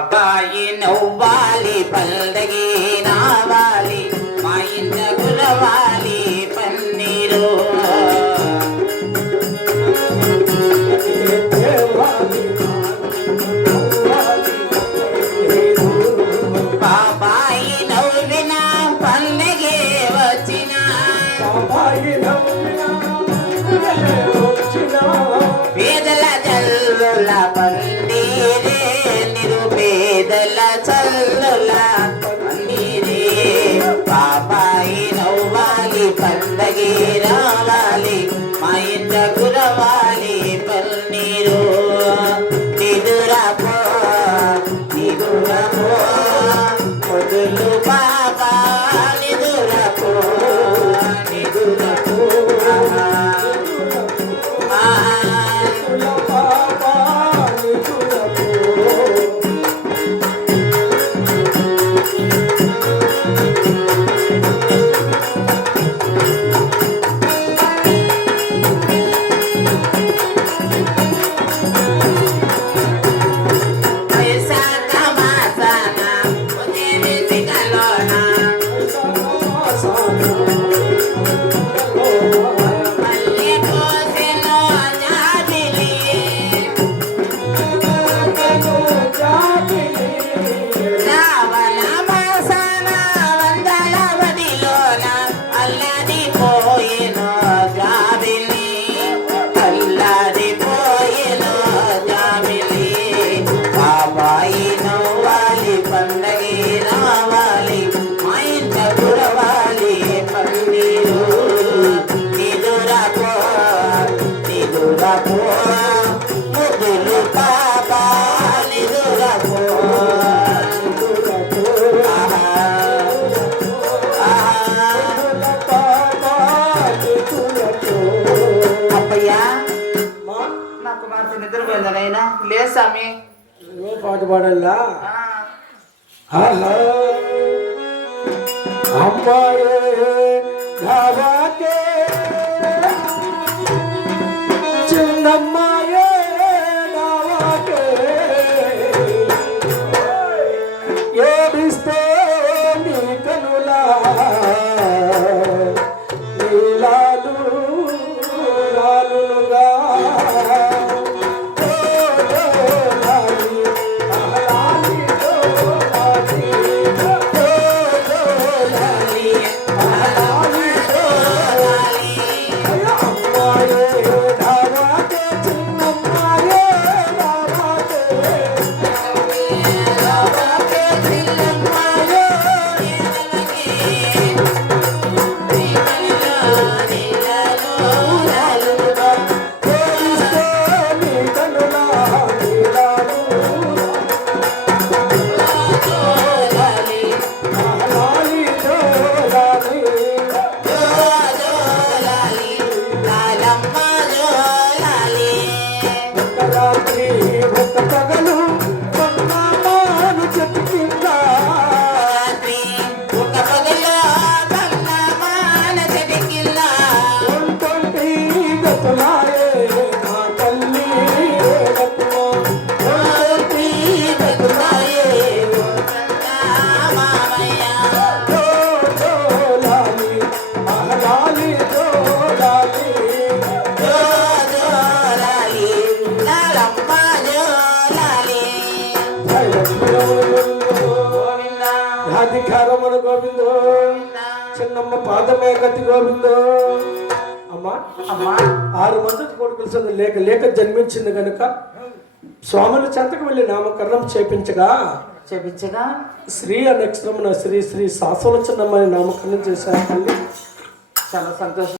బాబాయి నవ్వాలి పండగి నావాలి మా ఇంట గురవాలి పన్నీరు బాబాయి నవ్విన పండగే వచ్చిన పేదల జల్లుల పండీరే నిరుపేదల చల్లుల పండీరే బాబాయి నవ్వాలి పండగే రావాలి మా ఇంట గురవాలి పన్నీరు నిదురపో నిదురపో పొదులు బాబా నిదురపో నిదురపో నిద్రపోయిందనైనా లే స్వామి పాట పాడల్లా అమ్మాయే చిన్నమ్మాయే నావాకే ఏడిస్తే నీ కనులా నీలాలు రాలుగా అధికారమును గోవిందో చిన్నమ్మ పాదమే గతి గోవిందో అమ్మా అమ్మా 6 మంది కొడుకులు లేక లేక జన్మించింది కనుక స్వాముల చెంతకు వెళ్ళి నామకరణం చేపించగా శ్రీ అనే అక్షరమున శ్రీ శ్రీ శాశ్వత చిన్నమ్మని నామకరణం చేశారు తల్లి. చాలా సంతోషం.